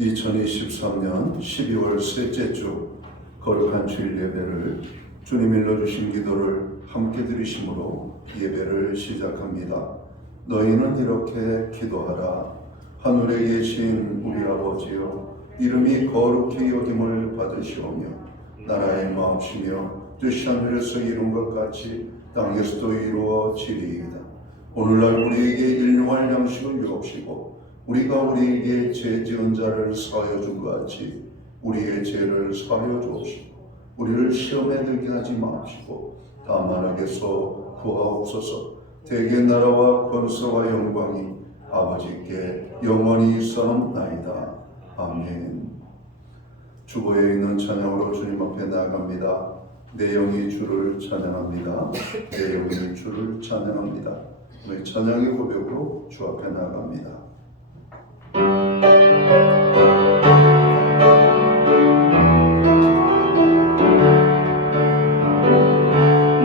2023년 12월 셋째 주 거룩한 주일 예배를 주님 일러주신 기도를 함께 드리심으로 예배를 시작합니다. 너희는 이렇게 기도하라. 하늘에 계신 우리 아버지여, 이름이 거룩히 여김을 받으시오며 나라의 마음이시며 뜻이 하늘에서 이룬 것 같이 땅에서도 이루어지리이다. 오늘날 우리에게 일용할 양식을 주옵시고 우리가 우리에게 죄 지은 자를 사하여 준 것 같이 우리의 죄를 사하여 주옵시고 우리를 시험에 들게 하지 마옵시고 다만 악에서 구하옵소서. 대개 나라와 권세와 영광이 아버지께 영원히 있사옵나이다. 아멘. 주보에 있는 찬양으로 주님 앞에 나아갑니다. 내 영이 주를 찬양합니다. 내 영이 주를 찬양합니다. 우리 찬양의 고백으로 주 앞에 나아갑니다.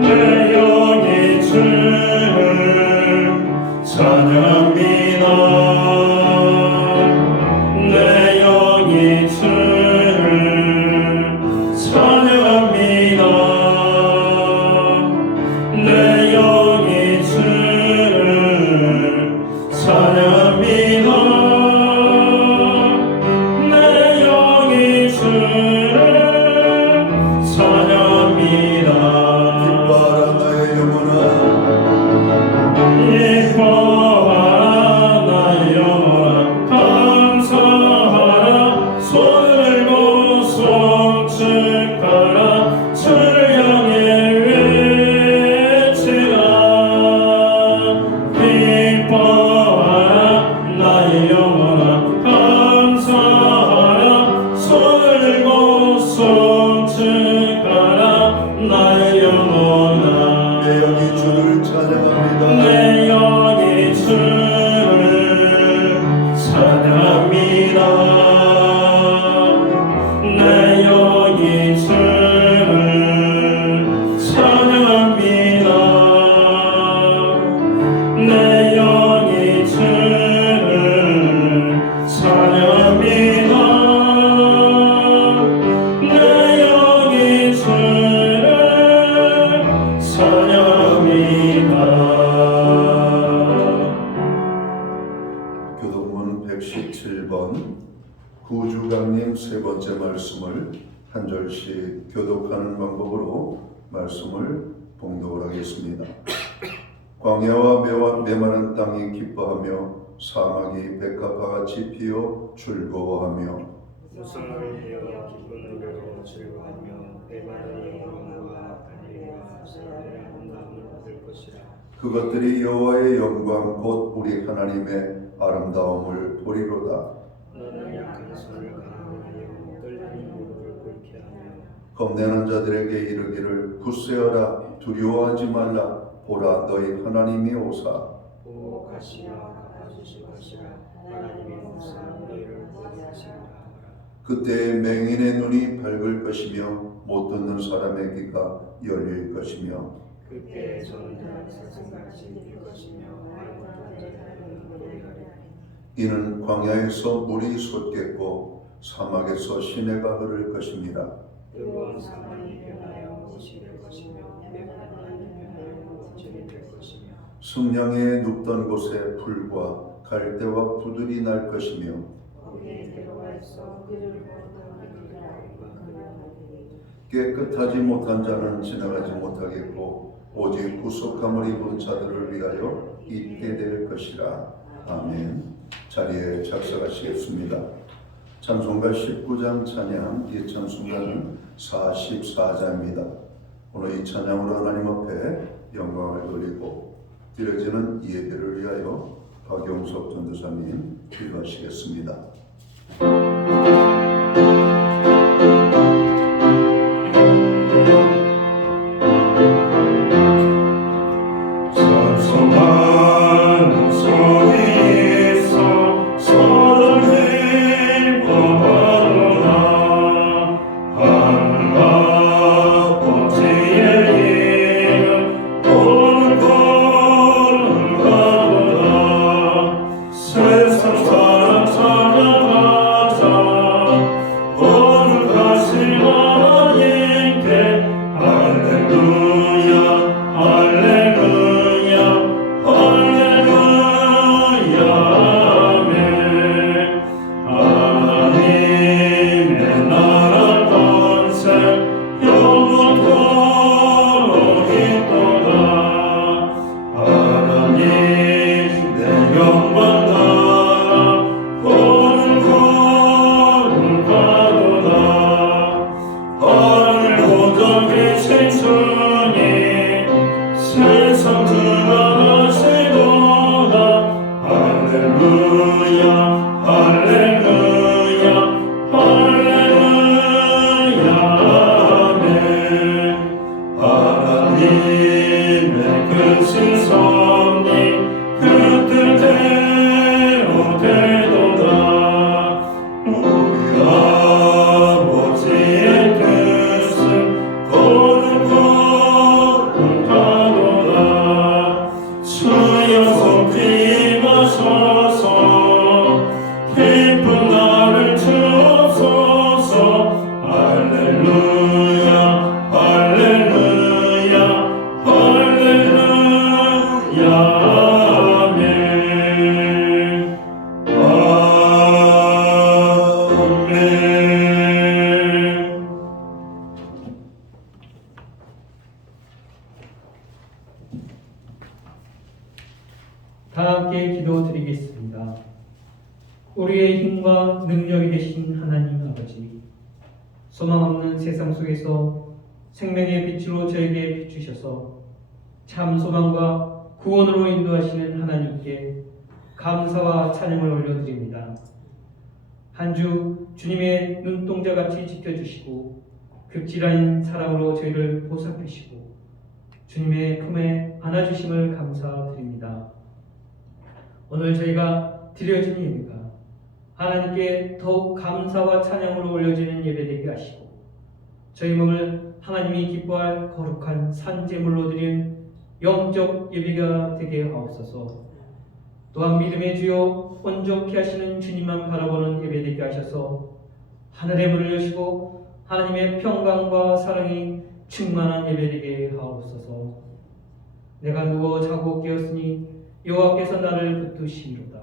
내 영이 주를 찬양합니다. 내 영이 주를 찬양합니다. 내 영이 주를 찬양합니다. 교독문 117번 구주강림 세 번째 말씀을 한 절씩 교독하는 방법으로 말씀을 봉독을 하겠습니다. 광야와 메마른 땅이 기뻐하며 사막이 백합화같이 피어 즐거워하며 우상을 내어 기쁜 노래로 즐거워하며 메마른 영광과 달림과 사랑의 아름다움을 받을 것이라. 그것들이 여호와의 영광 곧 우리 하나님의 아름다움을 보리로다. 너는 약한 손을 강하여 떨리는 무릎을 꿇게 하며 겁내는 자들에게 이르기를 굳세어라, 두려워하지 말라. 보라, 너희 하나님이 오사 보호하시며 갚아주실 것이라. 하나님이 오사 너희를 보호하시리라. 그때 맹인의 눈이 밝을 것이며 못 듣는 사람의 귀가 열릴 것이며 그때 전들한 사슴같이 뛸 것이며 말 못하는 자들은 노래하리라. 이는 광야에서 물이 솟겠고 사막에서 시내가 흐를 것입니다. 뜨거운 사막이 변하여 옷이 될 것이며 메마른 땅이 변하여 옷줄이 될 것이며 승량에 눕던 곳에 풀과 갈대와 부들이 날 것이며 거기에 들어가 있어 그를 못하게 하리라. 깨끗하지 못한 자는 지나가지 못하겠고 오직 구속함을 입은 자들을 위하여 있게 될 것이라. 아멘. 자리에 착석하시겠습니다. 찬송가 19장 찬양, 이 찬송가는 44자입니다. 오늘 이 찬양으로 하나님 앞에 영광을 돌리고 드려지는 예배를 위하여 박용석 전도사님 기도하시겠습니다. 세상 사람 우리의 힘과 능력이 되신 하나님 아버지, 소망 없는 세상 속에서 생명의 빛으로 저에게 비추셔서 참 소망과 구원으로 인도하시는 하나님께 감사와 찬양을 올려드립니다. 한 주 주님의 눈동자같이 지켜주시고 극진한 사랑으로 저희를 보살피시고 주님의 품에 안아주심을 감사드립니다. 오늘 저희가 드려진 예배가 하나님께 더욱 감사와 찬양으로 올려지는 예배 되게 하시고 저희 몸을 하나님이 기뻐할 거룩한 산제물로 드린 영적 예배가 되게 하옵소서. 또한 믿음의 주요 온전케 하시는 주님만 바라보는 예배 되게 하셔서 하늘의 문을 여시고 하나님의 평강과 사랑이 충만한 예배 되게 하옵소서. 내가 누워 자고 깨었으니 여호와께서 나를 붙드시리로다.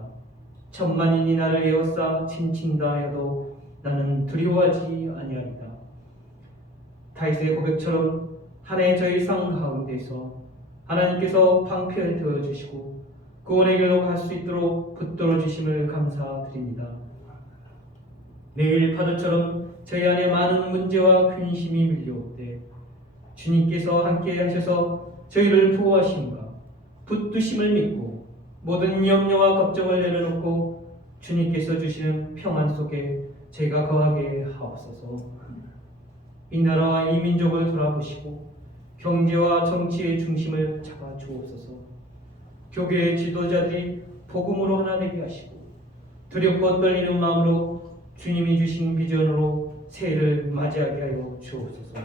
천만인이 나를 에워싸 친친다 하여도 나는 두려워하지 아니하리다. 다윗의 고백처럼 한 해 저희 상 가운데서 하나님께서 방패를 되어주시고 구원의 길로 갈 수 있도록 붙들어 주심을 감사드립니다. 매일 파도처럼 저희 안에 많은 문제와 근심이 밀려올 때 주님께서 함께 하셔서 저희를 보호하심과 붙드심을 믿고 모든 염려와 걱정을 내려놓고 주님께서 주시는 평안 속에 저희가 거하게 하옵소서. 이 나라와 이 민족을 돌아보시고 경제와 정치의 중심을 잡아 주옵소서. 교회의 지도자들이 복음으로 하나 되게 하시고 두렵고 떨리는 마음으로 주님이 주신 비전으로 새해를 맞이하게 하여 주옵소서.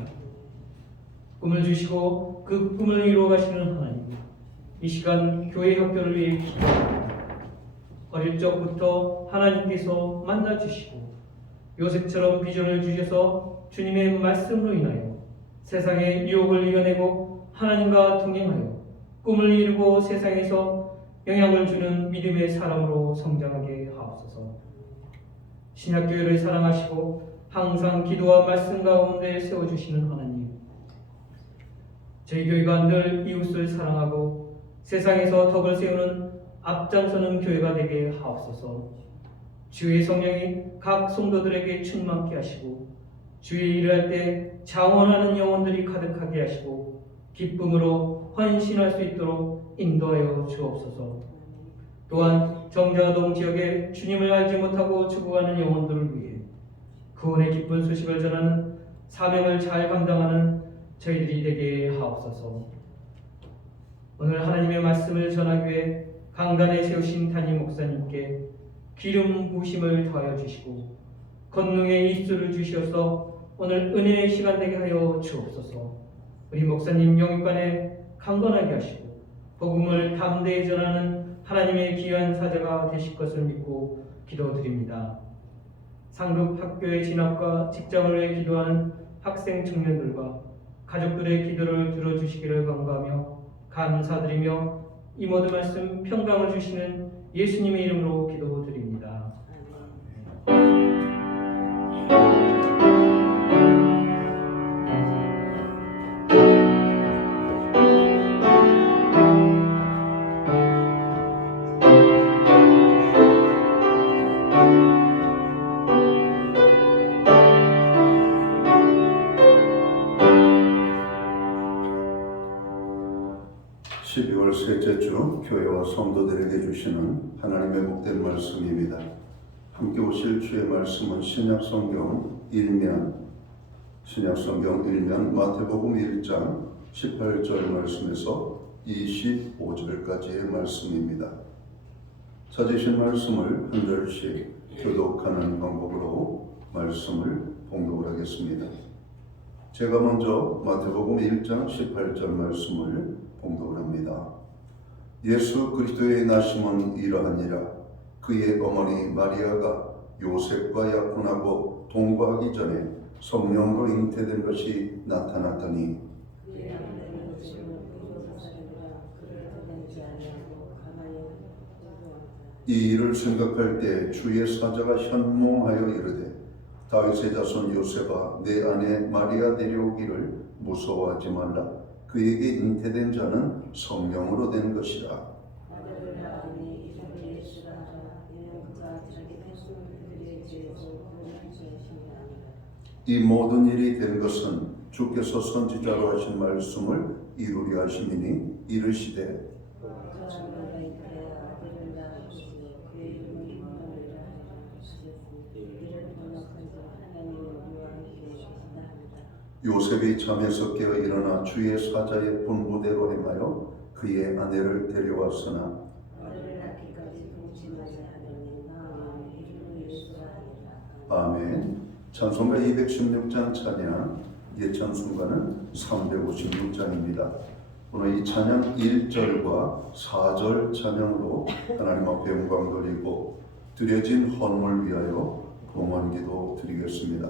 꿈을 주시고 그 꿈을 이루어 가시는 하나님, 이 시간 교회 학교를 위해 기도합니다. 어릴 적부터 하나님께서 만나주시고 요셉처럼 비전을 주셔서 주님의 말씀으로 인하여 세상의 유혹을 이겨내고 하나님과 동행하여 꿈을 이루고 세상에서 영향을 주는 믿음의 사람으로 성장하게 하옵소서. 신약교회를 사랑하시고 항상 기도와 말씀 가운데 세워주시는 하나님, 저희 교회가 늘 이웃을 사랑하고 세상에서 덕을 세우는 앞장서는 교회가 되게 하옵소서. 주의 성령이 각 성도들에게 충만케 하시고 주의 일을 할 때 자원하는 영혼들이 가득하게 하시고 기쁨으로 헌신할 수 있도록 인도하여 주옵소서. 또한 정자동 지역에 주님을 알지 못하고 죽어가는 영혼들을 위해 구원의 기쁜 소식을 전하는 사명을 잘 감당하는 저희들이 되게 하옵소서. 오늘 하나님의 말씀을 전하기 위해 강단에 세우신 담임 목사님께 기름 부으심을 더하여 주시고 권능의 입술을 주시어서 오늘 은혜의 시간 되게 하여 주옵소서. 우리 목사님 영육간에 강건하게 하시고 복음을 담대히 전하는 하나님의 귀한 사자가 되실 것을 믿고 기도드립니다. 상급 학교의 진학과 직장을 위해 기도하는 학생 청년들과 가족들의 기도를 들어주시기를 간구하며 감사드리며 이 모든 말씀 평강을 주시는 예수님의 이름으로 기도드립니다. 12월 셋째 주 교회와 성도들에게 주시는 하나님의 복된 말씀입니다. 함께 오실 주의 말씀은 신약성경 1면 마태복음 1장 18절 말씀에서 25절까지의 말씀입니다. 찾으신 말씀을 한 절씩 교독하는 방법으로 말씀을 봉독을 하겠습니다. 제가 먼저 마태복음 1장 18절 말씀을 봉독을 합니다. 예수 그리스도의 나심은 이러하니라. 그의 어머니 마리아가 요셉과 약혼하고 동거하기 전에 성령으로 잉태된 것이 나타났더니 이 일을 생각할 때 주의 사자가 현몽하여 이르되 다윗의 자손 요셉아 내 아내 마리아 데려오기를 무서워하지 말라. 그에게 잉태된 자는 성령으로 된 것이라. 이 모든 일이 된 것은 주께서 선지자로 하신 말씀을 이루려 하심이니 이르시되 요셉이 잠에서 깨어 일어나 주의 사자의 분부대로 행하여 그의 아내를 데려왔으나 아멘. 찬송가 216장 찬양, 예찬송가는 356장입니다. 오늘 이 찬양 1절과 4절 찬양으로 하나님 앞에 영광 돌리고 드려진 헌물 위하여 봉헌기도 드리겠습니다.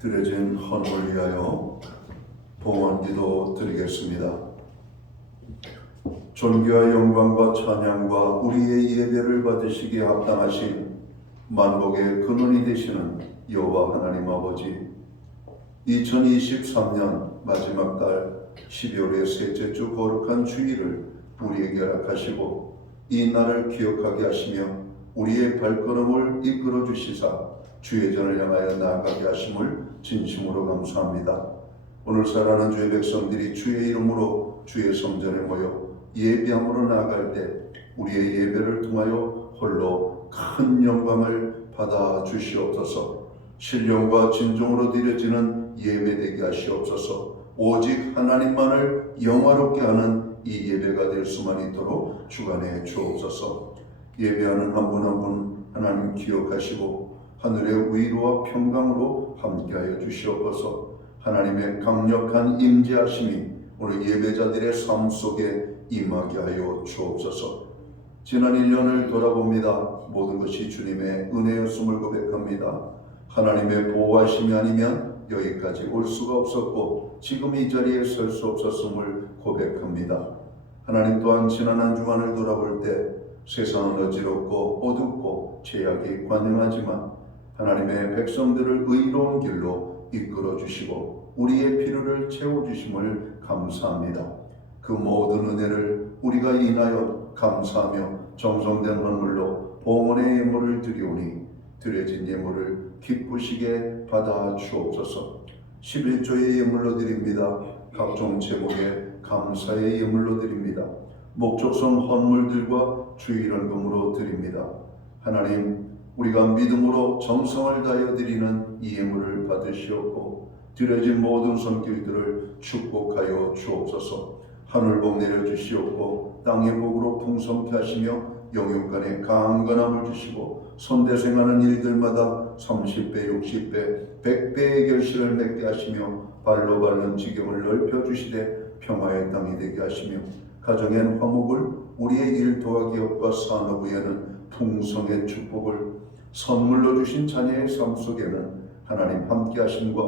드려진 헌물 위하여 봉헌기도 드리겠습니다. 존귀와 영광과 찬양과 우리의 예배를 받으시기에 합당하신 만복의 근원이 되시는 여호와 하나님 아버지, 2023년 마지막 달 12월의 셋째 주 거룩한 주일을 우리에게 허락하시고 이 날을 기억하게 하시며 우리의 발걸음을 이끌어 주시사 주의 전을 향하여 나아가게 하심을 진심으로 감사합니다. 오늘 살아가는 주의 백성들이 주의 이름으로 주의 성전에 모여 예배함으로 나아갈 때 우리의 예배를 통하여 홀로 큰 영광을 받아 주시옵소서. 신령과 진정으로 드려지는 예배되게 하시옵소서. 오직 하나님만을 영화롭게 하는 이 예배가 될 수만 있도록 주관해 주옵소서. 예배하는 한 분 한 분 하나님 기억하시고 하늘의 위로와 평강으로 함께하여 주시옵소서. 하나님의 강력한 임재하심이 오늘 예배자들의 삶 속에 임하게 하여 주옵소서. 지난 1년을 돌아봅니다. 모든 것이 주님의 은혜였음을 고백합니다. 하나님의 보호하심이 아니면 여기까지 올 수가 없었고 지금 이 자리에 설 수 없었음을 고백합니다. 하나님 또한 지난 한 주간을 돌아볼 때 세상은 어지럽고 어둡고 죄악이 관영하지만 하나님의 백성들을 의로운 길로 이끌어 주시고 우리의 필요를 채워주심을 감사합니다. 그 모든 은혜를 우리가 인하여 감사하며 정성된 헌물로 봉헌의 예물을 드리오니 드려진 예물을 기쁘시게 받아 주옵소서. 11조의 예물로 드립니다. 각종 제목의 감사의 예물로 드립니다. 목적성 헌물들과 주일헌금으로 드립니다. 하나님, 우리가 믿음으로 정성을 다하여 드리는 이 예물을 받으시옵고 드려진 모든 손길들을 축복하여 주옵소서. 하늘 복 내려 주시옵고 땅의 복으로 풍성케 하시며 영육간에 강건함을 주시고 선대생하는 일들마다 30배, 60배, 100배의 결실을 맺게 하시며 발로 밟는 지경을 넓혀 주시되 평화의 땅이 되게 하시며 가정엔 화목을, 우리의 일 도와기업과 산업의에는 풍성의 축복을, 선물로 주신 자녀의 삶 속에는 하나님 함께 하심과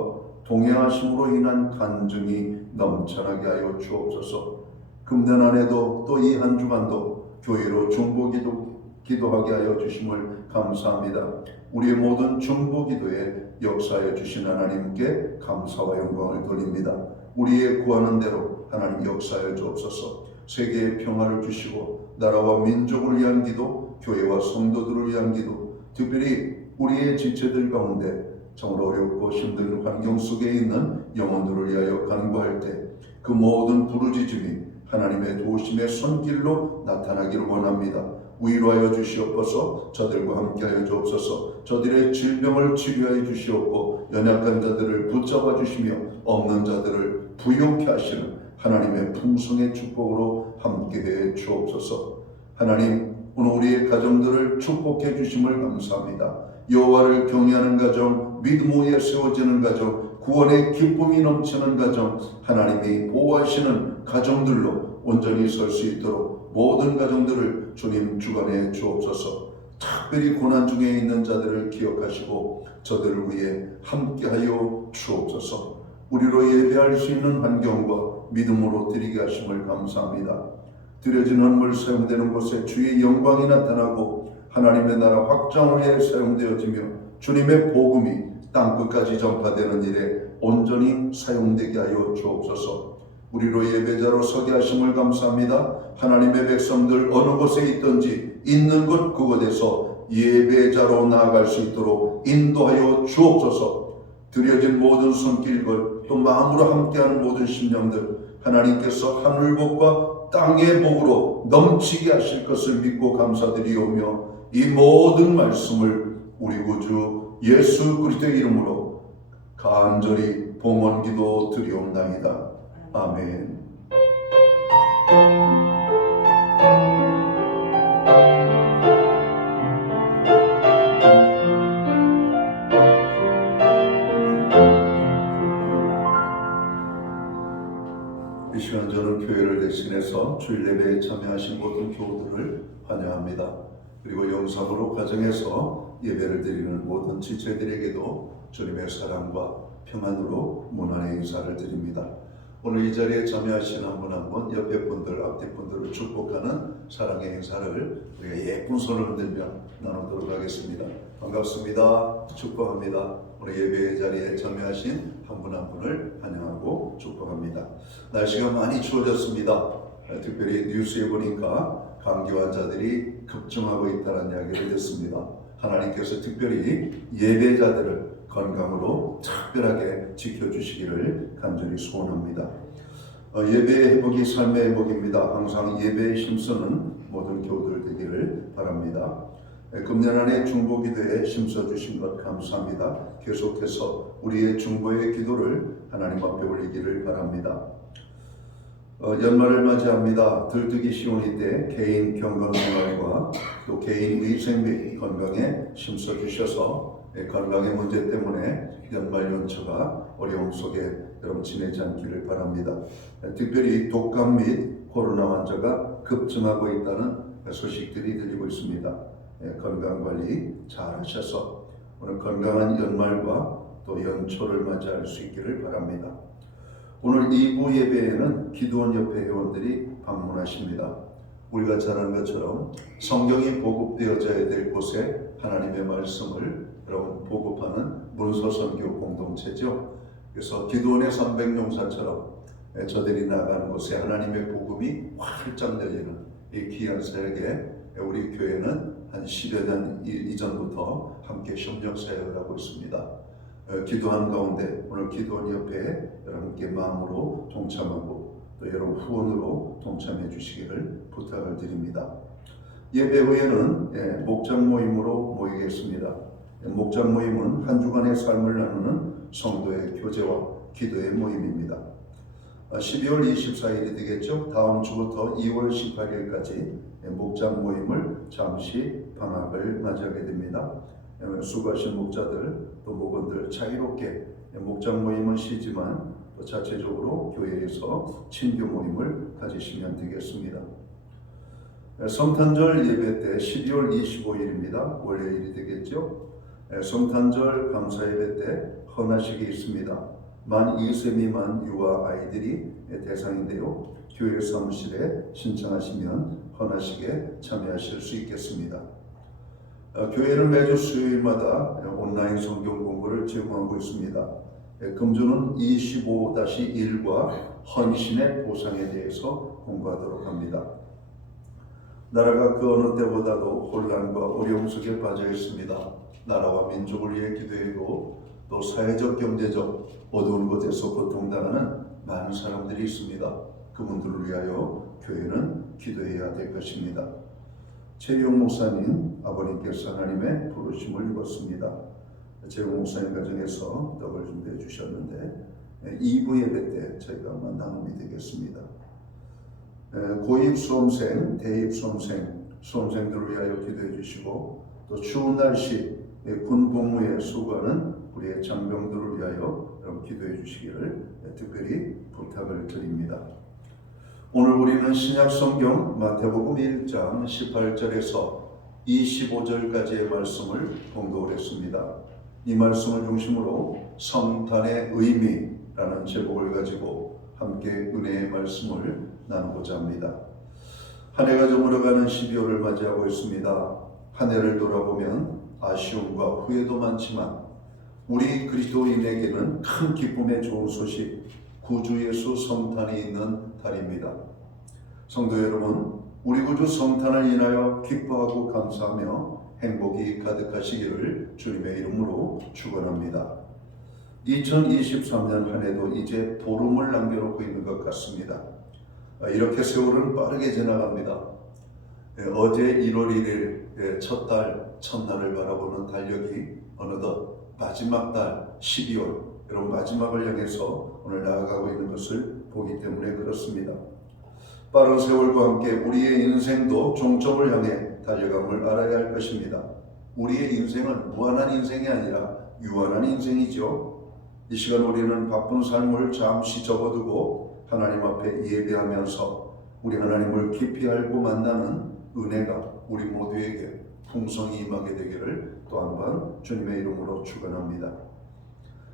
동행하심으로 인한 간증이 넘쳐나게 하여 주옵소서. 금년 안에도 또 이 한 주간도 교회로 중보기도하게 하여 주심을 감사합니다. 우리의 모든 중보기도에 역사해 주신 하나님께 감사와 영광을 돌립니다. 우리의 구하는 대로 하나님 역사해 주옵소서. 세계의 평화를 주시고 나라와 민족을 위한 기도, 교회와 성도들을 위한 기도, 특별히 우리의 지체들 가운데 정말 어렵고 힘든 환경 속에 있는 영혼들을 위하여 간구할 때 그 모든 부르짖음이 하나님의 도우심의 손길로 나타나기를 원합니다. 위로하여 주시옵소서. 저들과 함께하여 주옵소서. 저들의 질병을 치료하여 주시옵고 연약한 자들을 붙잡아 주시며 없는 자들을 부요케 하시는 하나님의 풍성의 축복으로 함께해 주옵소서. 하나님, 오늘 우리의 가정들을 축복해 주심을 감사합니다. 여호와를 경외하는 가정, 믿음 위에 세워지는 가정, 구원의 기쁨이 넘치는 가정, 하나님이 보호하시는 가정들로 온전히 설 수 있도록 모든 가정들을 주님 주관해 주옵소서. 특별히 고난 중에 있는 자들을 기억하시고 저들을 위해 함께하여 주옵소서. 우리로 예배할 수 있는 환경과 믿음으로 드리게 하심을 감사합니다. 드려진 헌물 사용되는 곳에 주의 영광이 나타나고 하나님의 나라 확장을 위해 사용되어지며 주님의 복음이 땅끝까지 전파되는 일에 온전히 사용되게 하여 주옵소서. 우리로 예배자로 서게 하심을 감사합니다. 하나님의 백성들 어느 곳에 있든지 있는 곳 그곳에서 예배자로 나아갈 수 있도록 인도하여 주옵소서. 드려진 모든 손길들 또 마음으로 함께하는 모든 심령들 하나님께서 하늘복과 땅의 복으로 넘치게 하실 것을 믿고 감사드리오며 이 모든 말씀을 우리 구주 예수 그리스도의 이름으로 간절히 봉헌기도 드리옵나이다. 아멘. 이 시간 저는 교회를 대신해서 주일 예배에 참여하신 모든 교우들을 환영합니다. 그리고 영상으로 가정에서 예배를 드리는 모든 지체들에게도 주님의 사랑과 평안으로 문안의 인사를 드립니다. 오늘 이 자리에 참여하신 한 분 한 분, 옆에 분들, 앞뒤 분들을 축복하는 사랑의 인사를 우리가 예쁜 손을 흔들며 나누도록 하겠습니다. 반갑습니다. 축복합니다. 오늘 예배의 자리에 참여하신 한 분 한 분을 환영하고 축복합니다. 날씨가 많이 추워졌습니다. 특별히 뉴스에 보니까 감기 환자들이 급증하고 있다는 이야기를 듣습니다. 하나님께서 특별히 예배자들을 건강으로 특별하게 지켜주시기를 간절히 소원합니다. 예배의 회복이 삶의 회복입니다. 항상 예배에 힘쓰는 모든 교우들 되기를 바랍니다. 금년 안에 중보기도에 힘써주신 것 감사합니다. 계속해서 우리의 중보의 기도를 하나님 앞에 올리기를 바랍니다. 연말을 맞이합니다. 들뜨기 쉬운 이때 개인 건강생활과 또 개인 위생 및 건강에 힘써주셔서 건강의 문제 때문에 연말 연초가 어려움 속에 여러분 지내지 않기를 바랍니다. 특별히 독감 및 코로나 환자가 급증하고 있다는 소식들이 들리고 있습니다. 건강관리 잘 하셔서 오늘 건강한 연말과 또 연초를 맞이할 수 있기를 바랍니다. 오늘 2부 예배에는 기도원 협회 회원들이 방문하십니다. 우리가 잘 아는 것처럼 성경이 보급되어져야 될 곳에 하나님의 말씀을 여러분 보급하는 문서선교 공동체죠. 그래서 기도원의 300용사처럼 저들이 나가는 곳에 하나님의 복음이 활짝 열리는 이 귀한 사역에 우리 교회는 한 10여 년 이전부터 함께 협력 사역을 하고 있습니다. 기도하는 가운데 오늘 기도원 협회에 여러분께 마음으로 동참하고 또 여러분 후원으로 동참해 주시기를 부탁을 드립니다. 예배 후에는 목장 모임으로 모이겠습니다. 목장 모임은 한 주간의 삶을 나누는 성도의 교제와 기도의 모임입니다. 12월 24일이 되겠죠. 다음 주부터 2월 18일까지 목장 모임을 잠시 방학을 맞이하게 됩니다. 수고하신 목자들 또 목원들 자유롭게 목장 모임은 쉬지만 또 자체적으로 교회에서 친교 모임을 가지시면 되겠습니다. 성탄절 예배 때 12월 25일입니다. 월요일이 되겠죠. 성탄절 감사 예배 때 헌화식이 있습니다. 만 2세 미만 유아 아이들이 대상인데요. 교회 사무실에 신청하시면 헌화식에 참여하실 수 있겠습니다. 교회는 매주 수요일마다 온라인 성경 공부를 제공하고 있습니다. 금주는 25-1과 헌신의 보상에 대해서 공부하도록 합니다. 나라가 그 어느 때보다도 혼란과 어려움 속에 빠져 있습니다. 나라와 민족을 위해 기도해도 또 사회적, 경제적 어두운 곳에서 고통당하는 많은 사람들이 있습니다. 그분들을 위하여 교회는 기도해야 될 것입니다. 최용 목사님 아버님께서 하나님의 부르심을 입었습니다. 최용 목사님 가정에서 떡을 준비해 주셨는데 2부 예배 때 저희가 한번 나눔이 되겠습니다. 고입 수험생, 대입 수험생, 수험생들을 위하여 기도해 주시고 또 추운 날씨 군 복무에 수고하는 우리의 장병들을 위하여 여러분 기도해 주시기를 특별히 부탁을 드립니다. 오늘 우리는 신약 성경 마태복음 1장 18절에서 25절까지의 말씀을 봉독을 했습니다. 이 말씀을 중심으로 성탄의 의미라는 제목을 가지고 함께 은혜의 말씀을 나누고자 합니다. 한 해가 저물어가는 12월을 맞이하고 있습니다. 한 해를 돌아보면 아쉬움과 후회도 많지만 우리 그리스도인에게는 큰 기쁨의 좋은 소식, 구주 예수 성탄이 있는 달입니다. 성도 여러분, 우리 구주 성탄을 인하여 기뻐하고 감사하며 행복이 가득하시기를 주님의 이름으로 축원합니다. 2023년 한 해도 이제 보름을 남겨놓고 있는 것 같습니다. 이렇게 세월은 빠르게 지나갑니다. 어제 1월 1일 첫 달, 첫날을 바라보는 달력이 어느덧 마지막 달 12월, 여러분 마지막을 향해서 오늘 나아가고 있는 것을 보기 때문에 그렇습니다. 빠른 세월과 함께 우리의 인생도 종점을 향해 달려감을 알아야 할 것입니다. 우리의 인생은 무한한 인생이 아니라 유한한 인생이죠. 이 시간 우리는 바쁜 삶을 잠시 접어두고 하나님 앞에 예배하면서 우리 하나님을 깊이 알고 만나는 은혜가 우리 모두에게 풍성히 임하게 되기를 또 한 번 주님의 이름으로 축원합니다.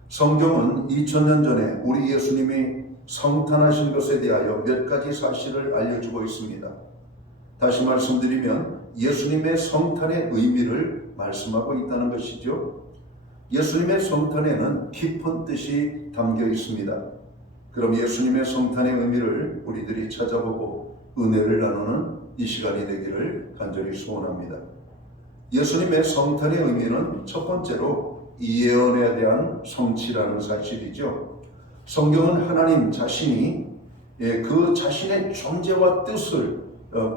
성경은 2000년 전에 우리 예수님이 성탄하신 것에 대하여 몇 가지 사실을 알려주고 있습니다. 다시 말씀드리면 예수님의 성탄의 의미를 말씀하고 있다는 것이죠. 예수님의 성탄에는 깊은 뜻이 담겨 있습니다. 그럼 예수님의 성탄의 의미를 우리들이 찾아보고 은혜를 나누는 이 시간이 되기를 간절히 소원합니다. 예수님의 성탄의 의미는 첫 번째로 이 예언에 대한 성취라는 사실이죠. 성경은 하나님 자신이 그 자신의 존재와 뜻을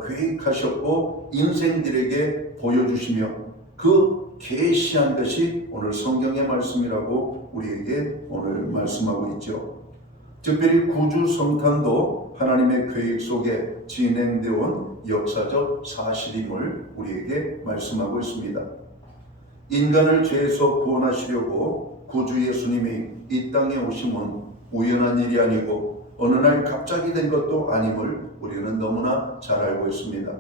계획하셨고 인생들에게 보여주시며 그 계시한 것이 오늘 성경의 말씀이라고 우리에게 오늘 말씀하고 있죠. 특별히 구주 성탄도 하나님의 계획 속에 진행되어 온 역사적 사실임을 우리에게 말씀하고 있습니다. 인간을 죄에서 구원하시려고 구주 예수님이 이 땅에 오심은 우연한 일이 아니고 어느 날 갑자기 된 것도 아님을 우리는 너무나 잘 알고 있습니다.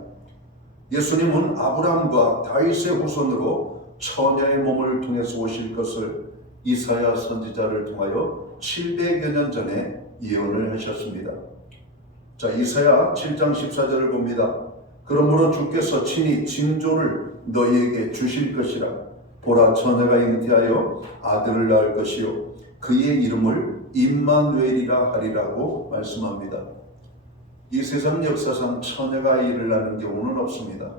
예수님은 아브라함과 다윗의 후손으로 처녀의 몸을 통해서 오실 것을 이사야 선지자를 통하여 700여 년 전에 예언을 하셨습니다. 자, 이사야 7장 14절을 봅니다. 그러므로 주께서 친히 징조를 너희에게 주실 것이라. 보라, 처녀가 잉태하여 아들을 낳을 것이요 그의 이름을 임마누엘이라 하리라고 말씀합니다. 이 세상 역사상 처녀가 아이를 낳는 경우는 없습니다.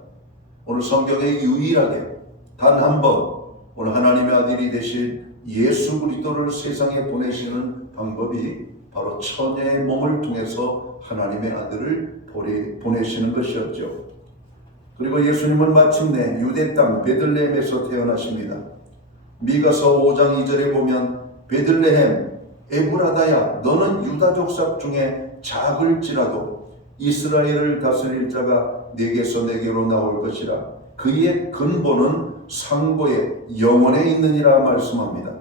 오늘 성경에 유일하게 단 한 번 오늘 하나님의 아들이 되신 예수 그리스도를 세상에 보내시는 방법이 바로 처녀의 몸을 통해서 하나님의 아들을 보내시는 것이었죠. 그리고 예수님은 마침내 유대 땅 베들레헴에서 태어나십니다. 미가서 5장 2절에 보면 베들레헴 에브라다야, 너는 유다 족속 중에 작을지라도 이스라엘을 다스릴 자가 네게서 네게로 나올 것이라. 그의 근본은 상고의 영원에 있느니라 말씀합니다.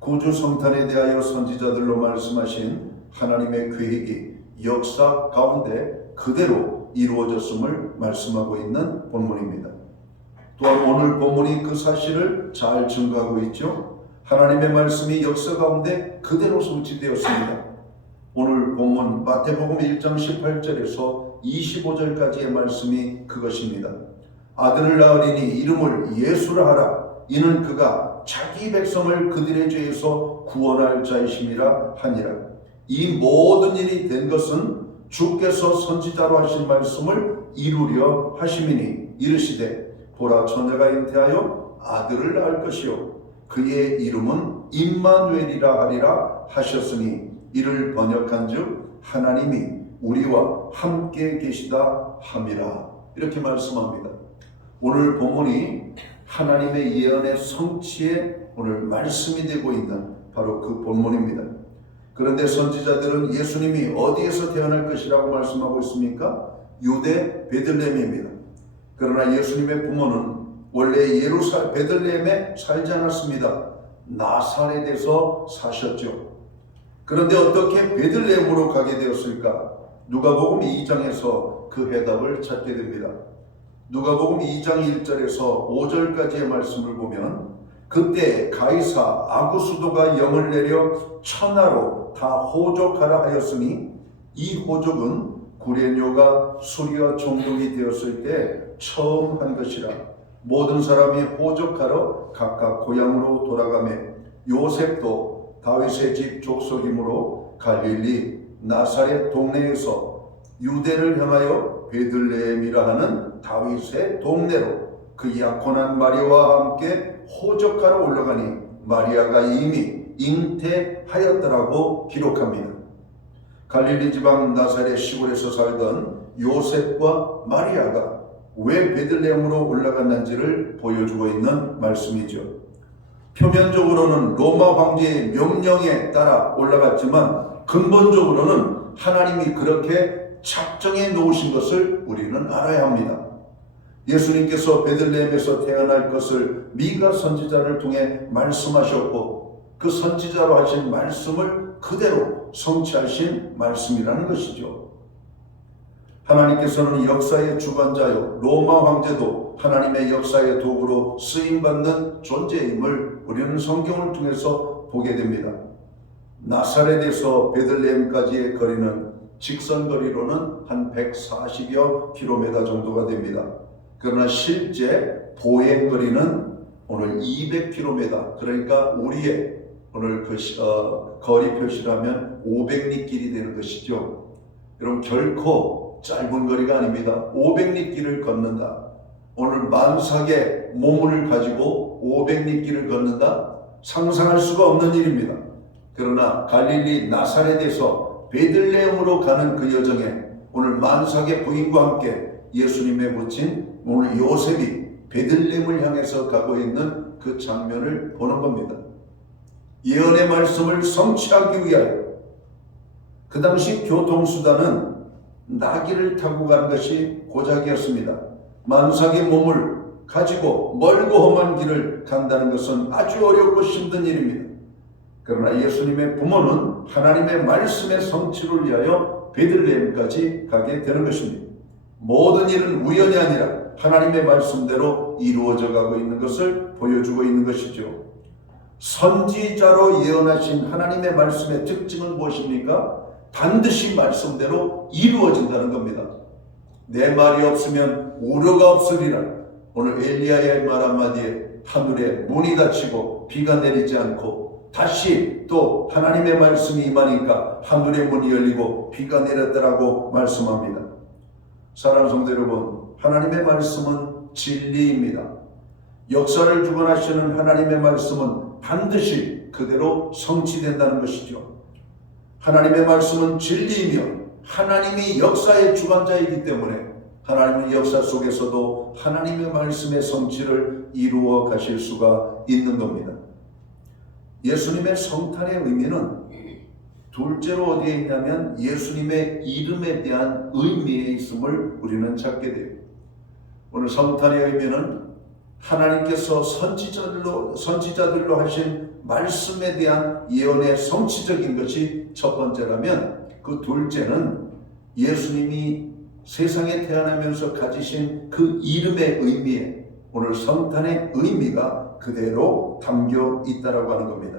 구주 성탄에 대하여 선지자들로 말씀하신 하나님의 계획이 역사 가운데 그대로 이루어졌음을 말씀하고 있는 본문입니다. 또한 오늘 본문이 그 사실을 잘 증거하고 있죠. 하나님의 말씀이 역사 가운데 그대로 성취되었습니다. 오늘 본문 마태복음 1장 18절에서 25절까지의 말씀이 그것입니다. 아들을 낳으리니 이름을 예수라 하라. 이는 그가 자기 백성을 그들의 죄에서 구원할 자이심이라 하니라. 이 모든 일이 된 것은 주께서 선지자로 하신 말씀을 이루려 하심이니 이르시되 보라 처녀가 잉태하여 아들을 낳을 것이요 그의 이름은 임마누엘이라 하리라 하셨으니 이를 번역한즉 하나님이 우리와 함께 계시다 함이라. 이렇게 말씀합니다. 오늘 본문이 하나님의 예언의 성취에 오늘 말씀이 되고 있는 바로 그 본문입니다. 그런데 선지자들은 예수님이 어디에서 태어날 것이라고 말씀하고 있습니까? 유대 베들레헴입니다. 그러나 예수님의 부모는 원래 베들레헴에 살지 않았습니다. 나사렛에서 사셨죠. 그런데 어떻게 베들레헴으로 가게 되었을까? 누가복음 2장에서 그 해답을 찾게 됩니다. 누가복음 2장 1절에서 5절까지의 말씀을 보면 그때 가이사 아구수도가 영을 내려 천하로 다 호족하라 하였으니 이 호족은 구레뇨가 수리와 종족이 되었을 때 처음 한 것이라. 모든 사람이 호족하러 각각 고향으로 돌아가매 요셉도 다윗의 집 족속이므로 갈릴리 나사렛 동네에서 유대를 향하여 베들레헴이라 하는 다윗의 동네로 그 약혼한 마리아와 함께 호적하러 올라가니 마리아가 이미 잉태하였더라고 기록합니다. 갈릴리 지방 나사렛 시골에서 살던 요셉과 마리아가 왜 베들레헴으로 올라갔는지를 보여주고 있는 말씀이죠. 표면적으로는 로마 황제의 명령에 따라 올라갔지만 근본적으로는 하나님이 그렇게 작정해 놓으신 것을 우리는 알아야 합니다. 예수님께서 베들레헴에서 태어날 것을 미가 선지자를 통해 말씀하셨고 그 선지자로 하신 말씀을 그대로 성취하신 말씀이라는 것이죠. 하나님께서는 역사의 주관자요 로마 황제도 하나님의 역사의 도구로 쓰임받는 존재임을 우리는 성경을 통해서 보게 됩니다. 나사렛에서 베들레헴까지의 거리는 직선거리로는 한 140여 킬로미터 정도가 됩니다. 그러나 실제 보행거리는 오늘 200km, 그러니까 우리의 오늘 그 거리 표시라면 500리 길이 되는 것이죠. 여러분 결코 짧은 거리가 아닙니다. 500리 길을 걷는다. 오늘 만삭의 몸을 가지고 500리 길을 걷는다? 상상할 수가 없는 일입니다. 그러나 갈릴리 나사렛에서 베들레헴으로 가는 그 여정에 오늘 만삭의 부인과 함께 예수님의 모친 오늘 요셉이 베들레헴을 향해서 가고 있는 그 장면을 보는 겁니다. 예언의 말씀을 성취하기 위하여 그 당시 교통수단은 나귀를 타고 가는 것이 고작이었습니다. 만삭의 몸을 가지고 멀고 험한 길을 간다는 것은 아주 어렵고 힘든 일입니다. 그러나 예수님의 부모는 하나님의 말씀의 성취를 위하여 베들레헴까지 가게 되는 것입니다. 모든 일은 우연이 아니라 하나님의 말씀대로 이루어져 가고 있는 것을 보여주고 있는 것이죠. 선지자로 예언하신 하나님의 말씀의 특징은 무엇입니까? 반드시 말씀대로 이루어진다는 겁니다. 내 말이 없으면 우려가 없으리라. 오늘 엘리야의 말 한마디에 하늘에 문이 닫히고 비가 내리지 않고 다시 또 하나님의 말씀이 임하니까 하늘의 문이 열리고 비가 내렸다라고 말씀합니다. 사랑하는 성도 여러분, 하나님의 말씀은 진리입니다. 역사를 주관하시는 하나님의 말씀은 반드시 그대로 성취된다는 것이죠. 하나님의 말씀은 진리이며 하나님이 역사의 주관자이기 때문에 하나님은 역사 속에서도 하나님의 말씀의 성취를 이루어 가실 수가 있는 겁니다. 예수님의 성탄의 의미는 둘째로 어디에 있냐면 예수님의 이름에 대한 의미에 있음을 우리는 찾게 돼요. 오늘 성탄의 의미는 하나님께서 선지자들로 하신 말씀에 대한 예언의 성취적인 것이 첫 번째라면, 그 둘째는 예수님이 세상에 태어나면서 가지신 그 이름의 의미에 오늘 성탄의 의미가 그대로 담겨 있다라고 하는 겁니다.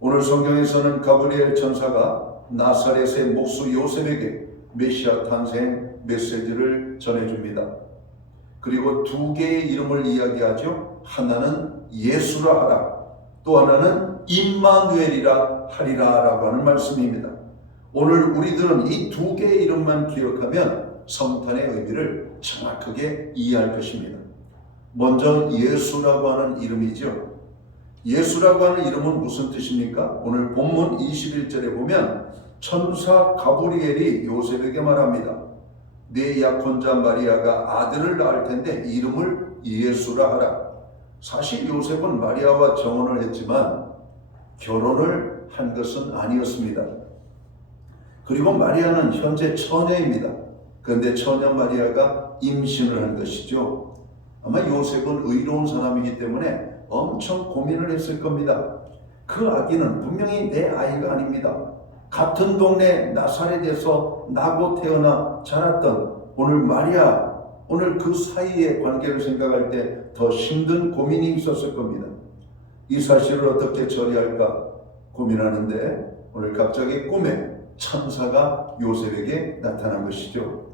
오늘 성경에서는 가브리엘 천사가 나사렛의 목수 요셉에게 메시아 탄생 메시지를 전해줍니다. 그리고 두 개의 이름을 이야기하죠. 하나는 예수라 하라, 또 하나는 임마누엘이라 하리라 라고 하는 말씀입니다. 오늘 우리들은 이 두 개의 이름만 기억하면 성탄의 의미를 정확하게 이해할 것입니다. 먼저 예수라고 하는 이름이죠. 예수라고 하는 이름은 무슨 뜻입니까? 오늘 본문 21절에 보면 천사 가브리엘이 요셉에게 말합니다. 내 약혼자 마리아가 아들을 낳을 텐데 이름을 예수라 하라. 사실 요셉은 마리아와 정혼을 했지만 결혼을 한 것은 아니었습니다. 그리고 마리아는 현재 처녀입니다. 그런데 처녀 마리아가 임신을 한 것이죠. 아마 요셉은 의로운 사람이기 때문에 엄청 고민을 했을 겁니다. 그 아기는 분명히 내 아이가 아닙니다. 같은 동네 나사렛에서 나고 태어나 자랐던 오늘 마리아, 오늘 그 사이의 관계를 생각할 때 더 힘든 고민이 있었을 겁니다. 이 사실을 어떻게 처리할까 고민하는데 오늘 갑자기 꿈에 천사가 요셉에게 나타난 것이죠.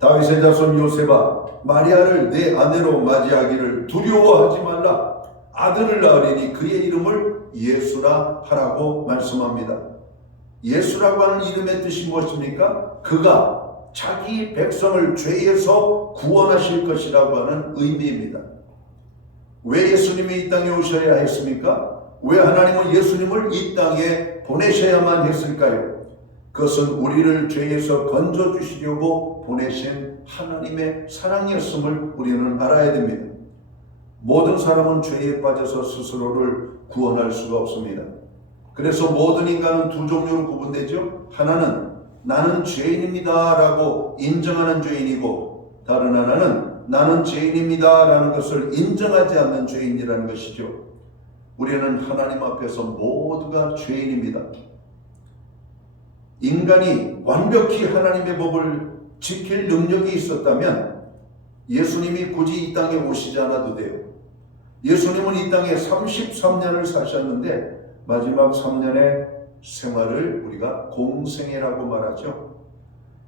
다윗의 자손 요셉아, 마리아를 내 아내로 맞이하기를 두려워하지 말라. 아들을 낳으리니 그의 이름을 예수라 하라고 말씀합니다. 예수라고 하는 이름의 뜻이 무엇입니까? 그가 자기 백성을 죄에서 구원하실 것이라고 하는 의미입니다. 왜 예수님이 이 땅에 오셔야 했습니까? 왜 하나님은 예수님을 이 땅에 보내셔야만 했을까요? 그것은 우리를 죄에서 건져주시려고 보내신 하나님의 사랑이었음을 우리는 알아야 됩니다. 모든 사람은 죄에 빠져서 스스로를 구원할 수가 없습니다. 그래서 모든 인간은 두 종류로 구분되죠. 하나는 나는 죄인입니다 라고 인정하는 죄인이고, 다른 하나는 나는 죄인입니다 라는 것을 인정하지 않는 죄인이라는 것이죠. 우리는 하나님 앞에서 모두가 죄인입니다. 인간이 완벽히 하나님의 법을 지킬 능력이 있었다면 예수님이 굳이 이 땅에 오시지 않아도 돼요. 예수님은 이 땅에 33년을 사셨는데 마지막 3년의 생활을 우리가 공생애라고 말하죠.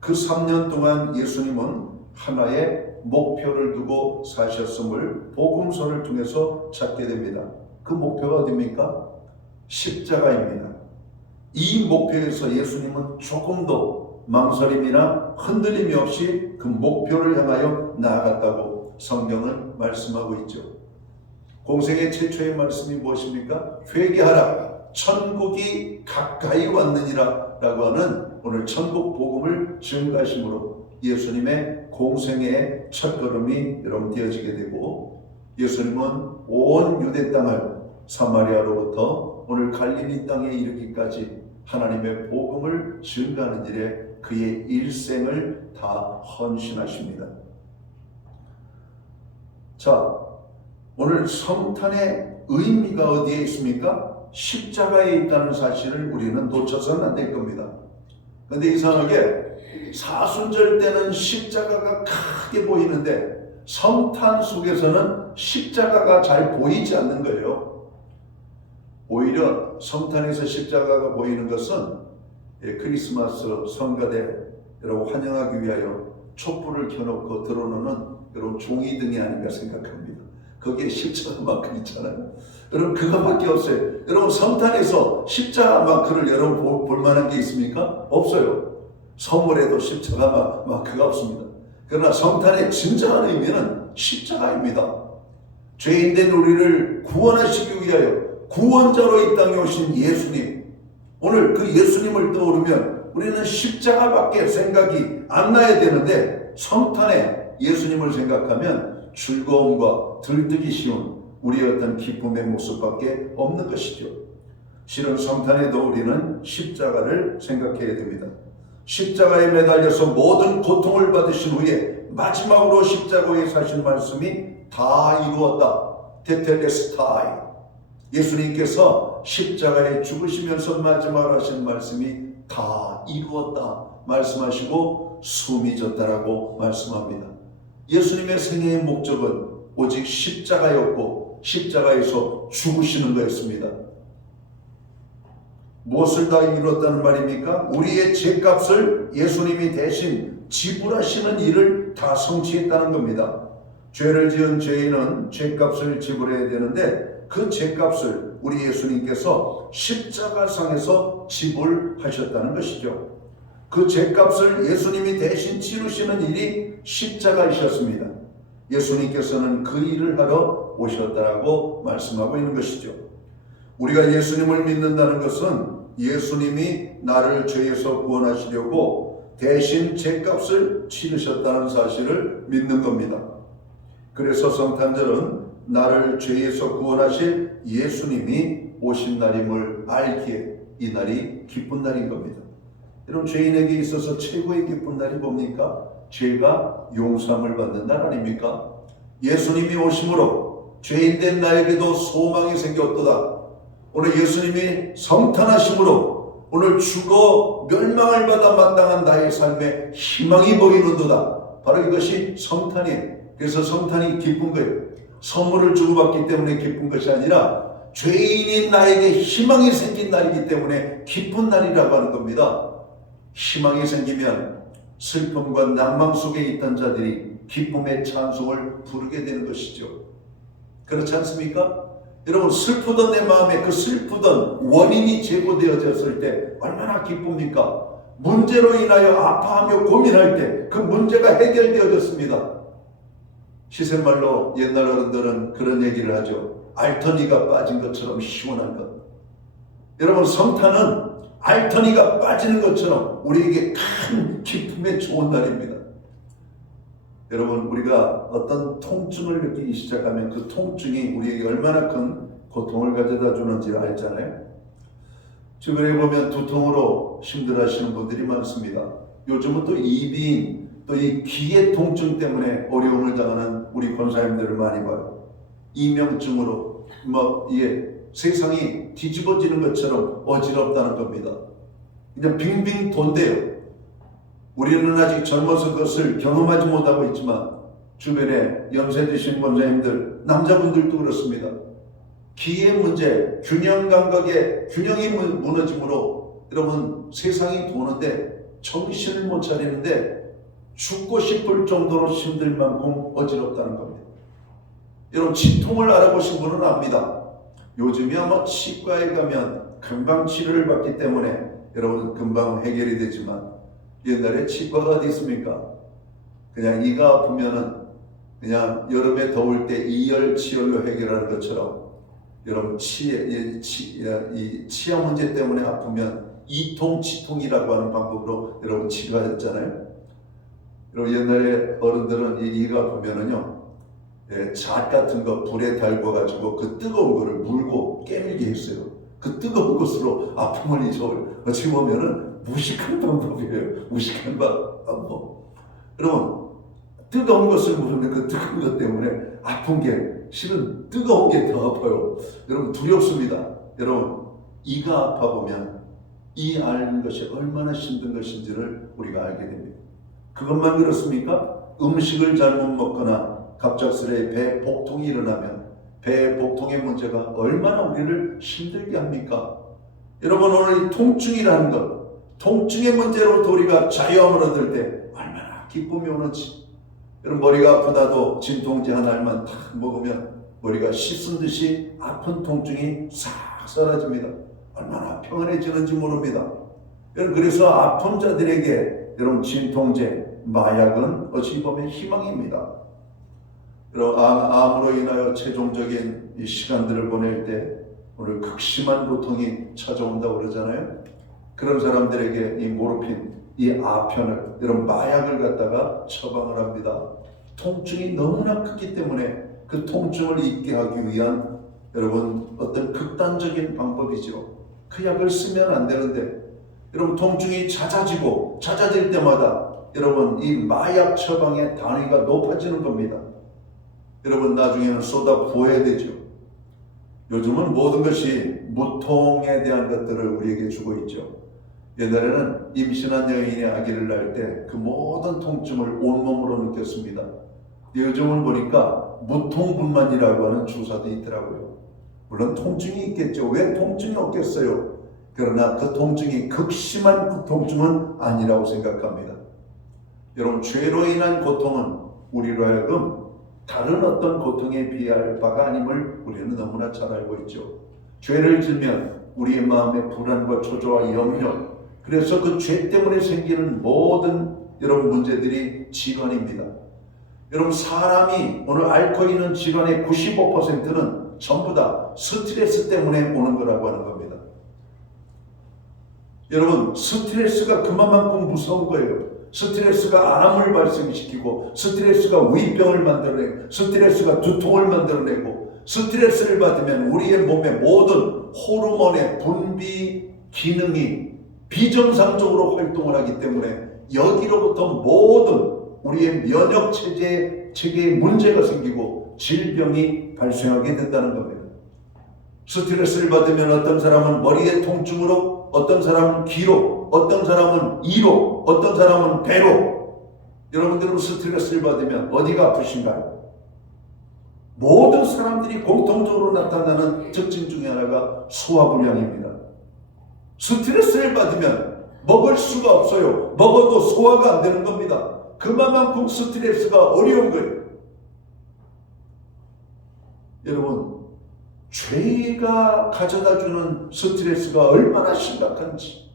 그 3년 동안 예수님은 하나의 목표를 두고 사셨음을 복음서를 통해서 찾게 됩니다. 그 목표가 어디입니까? 십자가입니다. 이 목표에서 예수님은 조금도 망설임이나 흔들림이 없이 그 목표를 향하여 나아갔다고 성경은 말씀하고 있죠. 공생의 최초의 말씀이 무엇입니까? 회개하라, 천국이 가까이 왔느니라 라고 하는 오늘 천국 복음을 증가하심으로 예수님의 공생의 첫걸음이 여러분 되어지게 되고, 예수님은 온 유대 땅을 사마리아로부터 오늘 갈릴리 땅에 이르기까지 하나님의 복음을 증가하는 일에 그의 일생을 다 헌신하십니다. 자, 오늘 성탄의 의미가 어디에 있습니까? 십자가에 있다는 사실을 우리는 놓쳐서는 안 될 겁니다. 그런데 이상하게 사순절 때는 십자가가 크게 보이는데 성탄 속에서는 십자가가 잘 보이지 않는 거예요. 오히려 성탄에서 십자가가 보이는 것은 크리스마스 성가대라고 환영하기 위하여 촛불을 켜놓고 들어놓는 이런 종이등이 아닌가 생각합니다. 거기에 십자가 마크 있잖아요. 여러분 그거밖에 없어요. 여러분 성탄에서 십자가 마크를 여러분 볼 만한 게 있습니까? 없어요. 선물에도 십자가 마크가 없습니다. 그러나 성탄의 진정한 의미는 십자가입니다. 죄인된 우리를 구원하시기 위하여 구원자로 이 땅에 오신 예수님, 오늘 그 예수님을 떠오르면 우리는 십자가밖에 생각이 안 나야 되는데 성탄에 예수님을 생각하면 즐거움과 들뜨기 쉬운 우리의 어떤 기쁨의 모습밖에 없는 것이죠. 실은 성탄에도 우리는 십자가를 생각해야 됩니다. 십자가에 매달려서 모든 고통을 받으신 후에 마지막으로 십자가에 사신 말씀이 다 이루었다. 테텔레스타이. 예수님께서 십자가에 죽으시면서 마지막으로 하신 말씀이 다 이루었다 말씀하시고 숨이 졌다라고 말씀합니다. 예수님의 생애의 목적은 오직 십자가였고 십자가에서 죽으시는 거였습니다. 무엇을 다 이뤘다는 말입니까? 우리의 죄값을 예수님이 대신 지불하시는 일을 다 성취했다는 겁니다. 죄를 지은 죄인은 죄값을 지불해야 되는데 그 죄값을 우리 예수님께서 십자가상에서 지불하셨다는 것이죠. 그 죄값을 예수님이 대신 치르시는 일이 십자가이셨습니다. 예수님께서는 그 일을 하러 오셨다라고 말씀하고 있는 것이죠. 우리가 예수님을 믿는다는 것은 예수님이 나를 죄에서 구원하시려고 대신 죄값을 치르셨다는 사실을 믿는 겁니다. 그래서 성탄절은 나를 죄에서 구원하실 예수님이 오신 날임을 알기에 이 날이 기쁜 날인 겁니다. 여러분, 죄인에게 있어서 최고의 기쁜 날이 뭡니까? 죄가 용서함을 받는 날 아닙니까? 예수님이 오심으로 죄인된 나에게도 소망이 생겼도다. 오늘 예수님이 성탄하심으로 오늘 죽어 멸망을 받아 마땅한 나의 삶에 희망이 보이는도다. 바로 이것이 성탄이에요. 그래서 성탄이 기쁜 거예요. 선물을 주고받기 때문에 기쁜 것이 아니라 죄인인 나에게 희망이 생긴 날이기 때문에 기쁜 날이라고 하는 겁니다. 희망이 생기면 슬픔과 낭망 속에 있던 자들이 기쁨의 찬송을 부르게 되는 것이죠. 그렇지 않습니까? 여러분, 슬프던 내 마음에 그 슬프던 원인이 제거되어졌을 때 얼마나 기쁩니까? 문제로 인하여 아파하며 고민할 때 그 문제가 해결되어졌습니다. 시샘말로 옛날 어른들은 그런 얘기를 하죠. 알터니가 빠진 것처럼 시원한 것. 여러분, 성탄은 알터니가 빠지는 것처럼 우리에게 큰 기쁨의 좋은 날입니다. 여러분, 우리가 어떤 통증을 느끼기 시작하면 그 통증이 우리에게 얼마나 큰 고통을 가져다 주는지 알잖아요. 주변에 보면 두통으로 힘들어하시는 분들이 많습니다. 요즘은 또 이비인, 또 이 귀의 통증 때문에 어려움을 당하는 우리 권사님들을 많이 봐요. 이명증으로 이게 세상이 뒤집어지는 것처럼 어지럽다는 겁니다. 그냥 빙빙 돈대요. 우리는 아직 젊어서 그것을 경험하지 못하고 있지만 주변에 연세 드신 권사님들, 남자분들도 그렇습니다. 귀의 문제, 균형 감각의 균형이 무너짐으로 여러분 세상이 도는데 정신을 못 차리는데 죽고 싶을 정도로 힘들 만큼 어지럽다는 겁니다. 여러분, 치통을 알아보신 분은 압니다. 요즘이야 치과에 가면 금방 치료를 받기 때문에 여러분 금방 해결이 되지만 옛날에 치과가 어디 있습니까? 그냥 이가 아프면은 그냥 여름에 더울 때 이열치열로 해결하는 것처럼 여러분 이 치아 문제 때문에 아프면 이통치통이라고 하는 방법으로 여러분 치료하셨잖아요. 여러분, 옛날에 어른들은 이가 아프면은요, 잣 같은 거 불에 달궈가지고 그 뜨거운 거를 물고 깨물게 했어요. 그 뜨거운 것으로 아픔을 잊어버려요. 어찌 보면은 무식한 방법이에요. 무식한 방법. 여러분, 뜨거운 것을 물으면 그 뜨거운 것 때문에 아픈 게 실은 뜨거운 게 더 아파요. 여러분, 두렵습니다. 여러분, 이가 아파보면 이 아는 것이 얼마나 힘든 것인지를 우리가 알게 됩니다. 그것만 그렇습니까? 음식을 잘못 먹거나 갑작스레 배 복통이 일어나면 배 복통의 문제가 얼마나 우리를 힘들게 합니까? 여러분, 오늘 이 통증이라는 것, 통증의 문제로부터 우리가 자유함을 얻을 때 얼마나 기쁨이 오는지. 여러분, 머리가 아프다도 진통제 한 알만 탁 먹으면 머리가 씻은 듯이 아픈 통증이 싹 사라집니다. 얼마나 평안해지는지 모릅니다. 여러분, 그래서 아픈 자들에게 여러분 진통제, 마약은 어찌 보면 희망입니다. 여러분, 암으로 인하여 최종적인 이 시간들을 보낼 때 오늘 극심한 고통이 찾아온다고 그러잖아요. 그런 사람들에게 이 모르핀, 이 아편을, 여러분 마약을 갖다가 처방을 합니다. 통증이 너무나 크기 때문에 그 통증을 잊게 하기 위한 여러분 어떤 극단적인 방법이죠. 그 약을 쓰면 안 되는데, 여러분 통증이 잦아질 때마다 여러분 이 마약 처방의 단위가 높아지는 겁니다. 여러분 나중에는 쏟아 부어야 되죠. 요즘은 모든 것이 무통에 대한 것들을 우리에게 주고 있죠. 옛날에는 임신한 여인이 아기를 낳을 때 그 모든 통증을 온몸으로 느꼈습니다. 요즘은 보니까 무통분만이라고 하는 주사도 있더라고요. 물론 통증이 있겠죠. 왜 통증이 없겠어요? 그러나 그 통증이 극심한 그 통증은 아니라고 생각합니다. 여러분 죄로 인한 고통은 우리로 하여금 다른 어떤 고통에 비할 바가 아님을 우리는 너무나 잘 알고 있죠. 죄를 지으면 우리의 마음의 불안과 초조와 염려, 그래서 그 죄 때문에 생기는 모든 여러분 문제들이 질환입니다. 여러분 사람이 오늘 앓고 있는 질환의 95%는 전부 다 스트레스 때문에 오는 거라고 하는 겁니다. 여러분 스트레스가 그만큼 무서운 거예요. 스트레스가 암을 발생시키고, 스트레스가 위병을 만들어내고, 스트레스가 두통을 만들어내고, 스트레스를 받으면 우리의 몸의 모든 호르몬의 분비 기능이 비정상적으로 활동을 하기 때문에 여기로부터 모든 우리의 면역 체계에 문제가 생기고 질병이 발생하게 된다는 겁니다. 스트레스를 받으면 어떤 사람은 머리의 통증으로, 어떤 사람은 귀로, 어떤 사람은 이로, 어떤 사람은 배로. 여러분들은 스트레스를 받으면 어디가 아프신가요? 모든 사람들이 공통적으로 나타나는 특징 중에 하나가 소화불량입니다. 스트레스를 받으면 먹을 수가 없어요. 먹어도 소화가 안 되는 겁니다. 그만큼 스트레스가 어려운 거예요. 여러분, 죄가 가져다주는 스트레스가 얼마나 심각한지,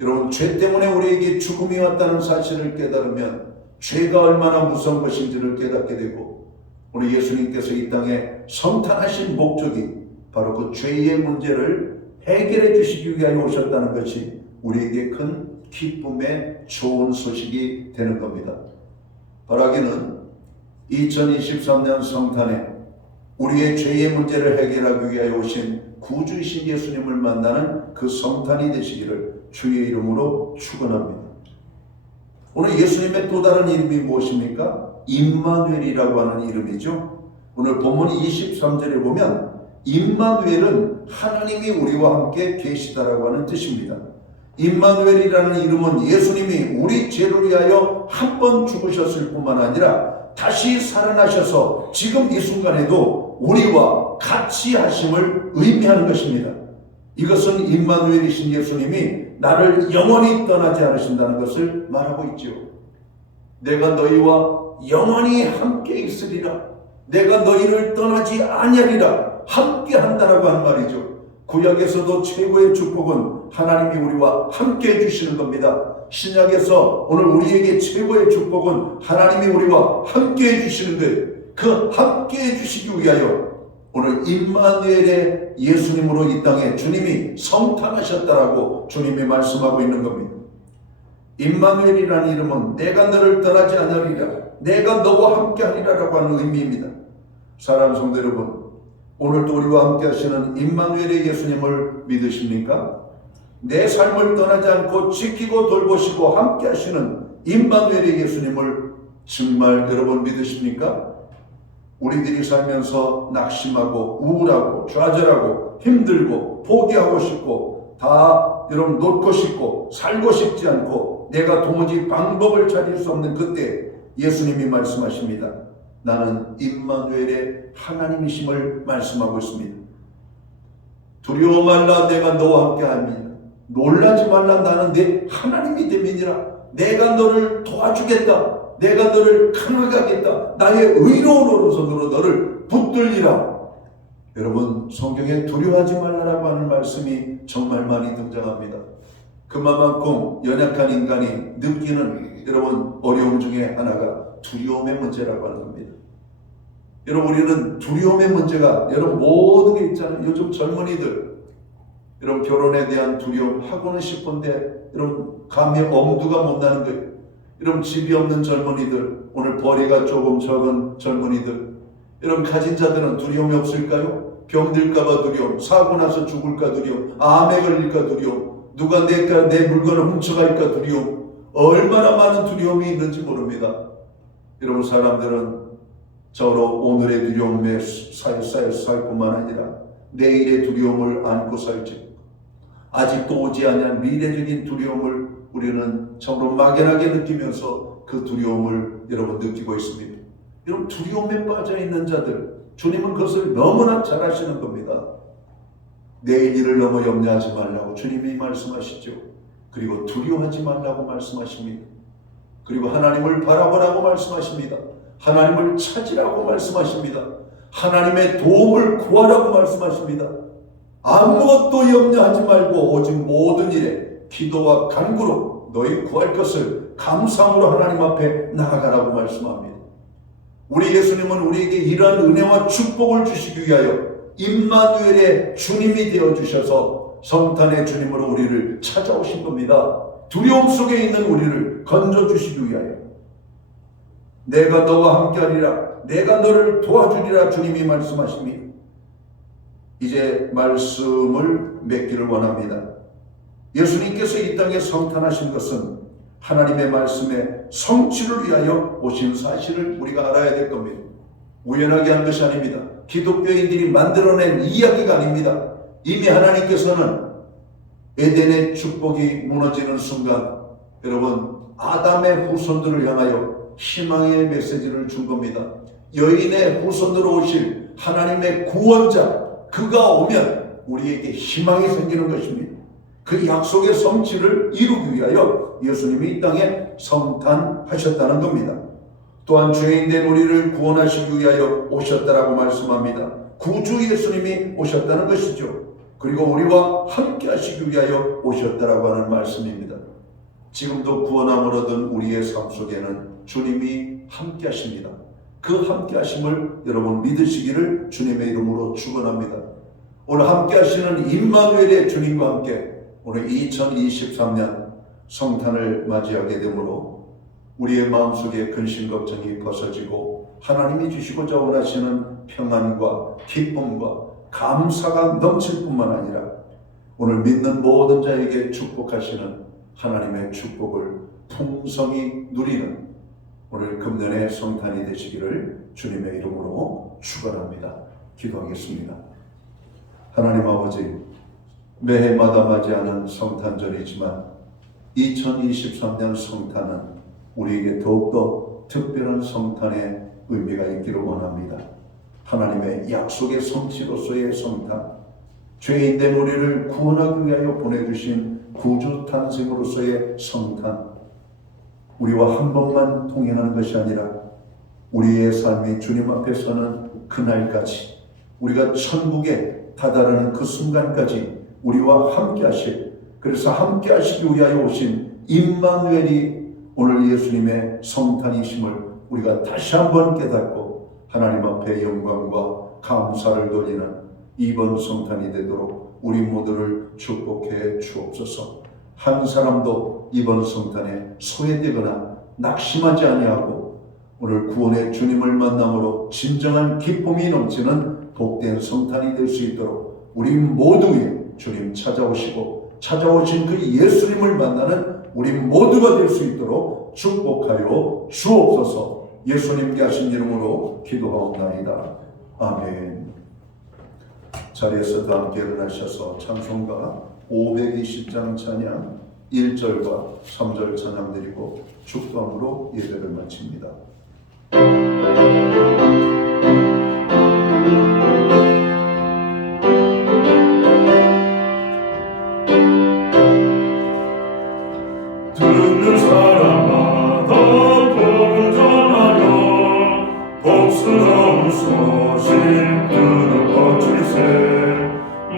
여러분 죄 때문에 우리에게 죽음이 왔다는 사실을 깨달으면 죄가 얼마나 무서운 것인지를 깨닫게 되고, 오늘 예수님께서 이 땅에 성탄하신 목적이 바로 그 죄의 문제를 해결해 주시기 위하여 오셨다는 것이 우리에게 큰 기쁨의 좋은 소식이 되는 겁니다. 바라기는 2023년 성탄에 우리의 죄의 문제를 해결하기 위하여 오신 구주이신 예수님을 만나는 그 성탄이 되시기를 주의 이름으로 축원합니다. 오늘 예수님의 또 다른 이름이 무엇입니까? 임마누엘이라고 하는 이름이죠. 오늘 본문 23절에 보면 임마누엘은 하나님이 우리와 함께 계시다라고 하는 뜻입니다. 임마누엘이라는 이름은 예수님이 우리 죄를 위하여 한 번 죽으셨을 뿐만 아니라 다시 살아나셔서 지금 이 순간에도 우리와 같이 하심을 의미하는 것입니다. 이것은 임마누엘이신 예수님이 나를 영원히 떠나지 않으신다는 것을 말하고 있죠. 내가 너희와 영원히 함께 있으리라. 내가 너희를 떠나지 아니하리라. 함께 한다라고 하는 말이죠. 구약에서도 최고의 축복은 하나님이 우리와 함께 해주시는 겁니다. 신약에서 오늘 우리에게 최고의 축복은 하나님이 우리와 함께 해주시는 거예요. 그 함께 해주시기 위하여 오늘 임마누엘의 예수님으로 이 땅에 주님이 성탄하셨다라고 주님이 말씀하고 있는 겁니다. 임마누엘이라는 이름은 내가 너를 떠나지 않으리라, 내가 너와 함께 하리라라고 하는 의미입니다. 사랑하는 성도 여러분, 오늘도 우리와 함께 하시는 임마누엘의 예수님을 믿으십니까? 내 삶을 떠나지 않고 지키고 돌보시고 함께 하시는 임마누엘의 예수님을 정말 여러분 믿으십니까? 우리들이 살면서 낙심하고 우울하고 좌절하고 힘들고 포기하고 싶고 다 여러분 놓고 싶고 살고 싶지 않고 내가 도무지 방법을 찾을 수 없는 그때 예수님이 말씀하십니다. 나는 임마누엘의 하나님이심을 말씀하고 있습니다. 두려워 말라, 내가 너와 함께 합니다. 놀라지 말라, 나는 내 하나님이 됨이니라. 내가 너를 도와주겠다. 내가 너를 강하게 하겠다. 나의 의로운 오른손으로 너를 붙들리라. 여러분, 성경에 두려워하지 말라라고 하는 말씀이 정말 많이 등장합니다. 그만큼 연약한 인간이 느끼는 여러분 어려움 중에 하나가 두려움의 문제라고 하는 겁니다. 여러분, 우리는 두려움의 문제가 여러분 모든 게 있잖아요. 요즘 젊은이들 여러분 결혼에 대한 두려움 하고는 싶은데 여러분 감히 엄두가 못 나는 거예요. 여러분 집이 없는 젊은이들, 오늘 벌이가 조금 적은 젊은이들, 여러분 가진 자들은 두려움이 없을까요? 병들까봐 두려움, 사고 나서 죽을까 두려움, 암에 걸릴까 두려움, 누가 내 물건을 훔쳐갈까 두려움, 얼마나 많은 두려움이 있는지 모릅니다. 여러분, 사람들은 저로 오늘의 두려움에 살 뿐만 아니라 내일의 두려움을 안고 살지, 아직도 오지 않은 미래적인 두려움을 우리는 정말 막연하게 느끼면서 그 두려움을 여러분 느끼고 있습니다. 여러분, 두려움에 빠져 있는 자들, 주님은 그것을 너무나 잘 아시는 겁니다. 내일 일을 너무 염려하지 말라고 주님이 말씀하시죠. 그리고 두려워하지 말라고 말씀하십니다. 그리고 하나님을 바라보라고 말씀하십니다. 하나님을 찾으라고 말씀하십니다. 하나님의 도움을 구하라고 말씀하십니다. 아무것도 염려하지 말고 오직 모든 일에 기도와 간구로 너희 구할 것을 감사함으로 하나님 앞에 나아가라고 말씀합니다. 우리 예수님은 우리에게 이러한 은혜와 축복을 주시기 위하여 임마누엘의 주님이 되어주셔서 성탄의 주님으로 우리를 찾아오신 겁니다. 두려움 속에 있는 우리를 건져주시기 위하여. 내가 너와 함께하리라, 내가 너를 도와주리라 주님이 말씀하십니다. 이제 말씀을 맺기를 원합니다. 예수님께서 이 땅에 성탄하신 것은 하나님의 말씀의 성취를 위하여 오신 사실을 우리가 알아야 될 겁니다. 우연하게 한 것이 아닙니다. 기독교인들이 만들어낸 이야기가 아닙니다. 이미 하나님께서는 에덴의 축복이 무너지는 순간 여러분, 아담의 후손들을 향하여 희망의 메시지를 준 겁니다. 여인의 후손으로 오실 하나님의 구원자, 그가 오면 우리에게 희망이 생기는 것입니다. 그 약속의 성취를 이루기 위하여 예수님이 이 땅에 성탄하셨다는 겁니다. 또한 죄인된 우리를 구원하시기 위하여 오셨다라고 말씀합니다. 구주 예수님이 오셨다는 것이죠. 그리고 우리와 함께 하시기 위하여 오셨다라고 하는 말씀입니다. 지금도 구원함을 얻은 우리의 삶 속에는 주님이 함께 하십니다. 그 함께 하심을 여러분 믿으시기를 주님의 이름으로 축원합니다. 오늘 함께 하시는 임마누엘의 주님과 함께 오늘 2023년 성탄을 맞이하게 되므로 우리의 마음속에 근심 걱정이 벗어지고 하나님이 주시고자 원하시는 평안과 기쁨과 감사가 넘칠 뿐만 아니라 오늘 믿는 모든 자에게 축복하시는 하나님의 축복을 풍성히 누리는 오늘 금년의 성탄이 되시기를 주님의 이름으로 축원합니다. 기도하겠습니다. 하나님 아버지, 매해마다 맞이하는 성탄절이지만 2023년 성탄은 우리에게 더욱더 특별한 성탄의 의미가 있기를 원합니다. 하나님의 약속의 성취로서의 성탄, 죄인된 우리를 구원하기 위하여 보내주신 구주 탄생으로서의 성탄, 우리와 한 번만 동행하는 것이 아니라 우리의 삶이 주님 앞에 서는 그날까지, 우리가 천국에 다다르는 그 순간까지 우리와 함께 하실, 그래서 함께 하시기 위하여 오신 임마누엘이 오늘 예수님의 성탄이심을 우리가 다시 한번 깨닫고 하나님 앞에 영광과 감사를 돌리는 이번 성탄이 되도록 우리 모두를 축복해 주옵소서. 한 사람도 이번 성탄에 소외되거나 낙심하지 아니하고 오늘 구원의 주님을 만남으로 진정한 기쁨이 넘치는 복된 성탄이 될 수 있도록 우리 모두의 주님 찾아오시고 찾아오신 그 예수님을 만나는 우리 모두가 될 수 있도록 축복하여 주옵소서. 예수님께 하신 이름으로 기도하옵나이다. 아멘. 자리에서도 함께 일어나셔서 찬송가 520장 찬양 1절과 3절 찬양 드리고 축도함으로 예배를 마칩니다. 듣는 사람마다 복음 전하여 복스러운 소식 들어 퍼지세.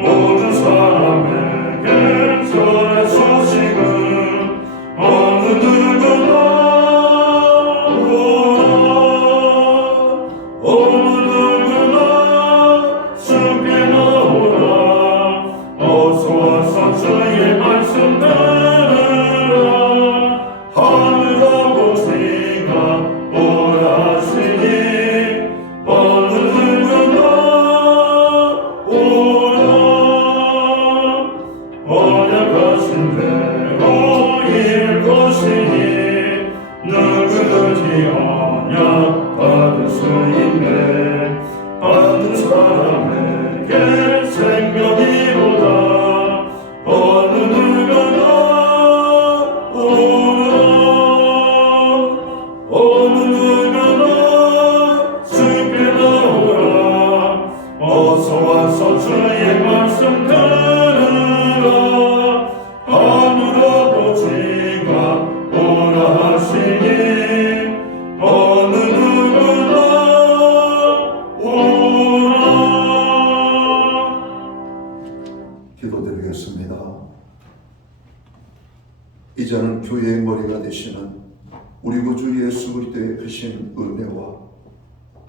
모든 사람에게 전의 소식은 어느 누구나 오라. 어느 누구나 주께 나오라. 어서 와서 주의 말씀 들으라. 하늘 아버지가 오라 하시니 어느 누구나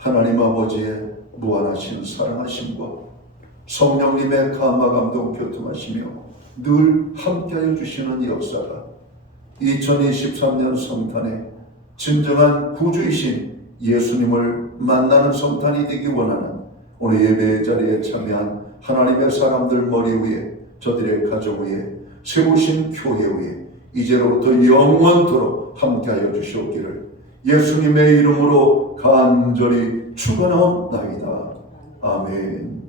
하나님 아버지의 무한하신 사랑하심과 성령님의 감화 감동 교통하시며 늘 함께하여 주시는 역사가 2023년 성탄에 진정한 구주이신 예수님을 만나는 성탄이 되기 원하는 오늘 예배의 자리에 참여한 하나님의 사람들 머리 위에, 저들의 가족 위에, 세우신 교회 위에 이제로부터 영원토록 함께하여 주시옵기를 예수님의 이름으로 간절히 축원하옵나이다. 아멘.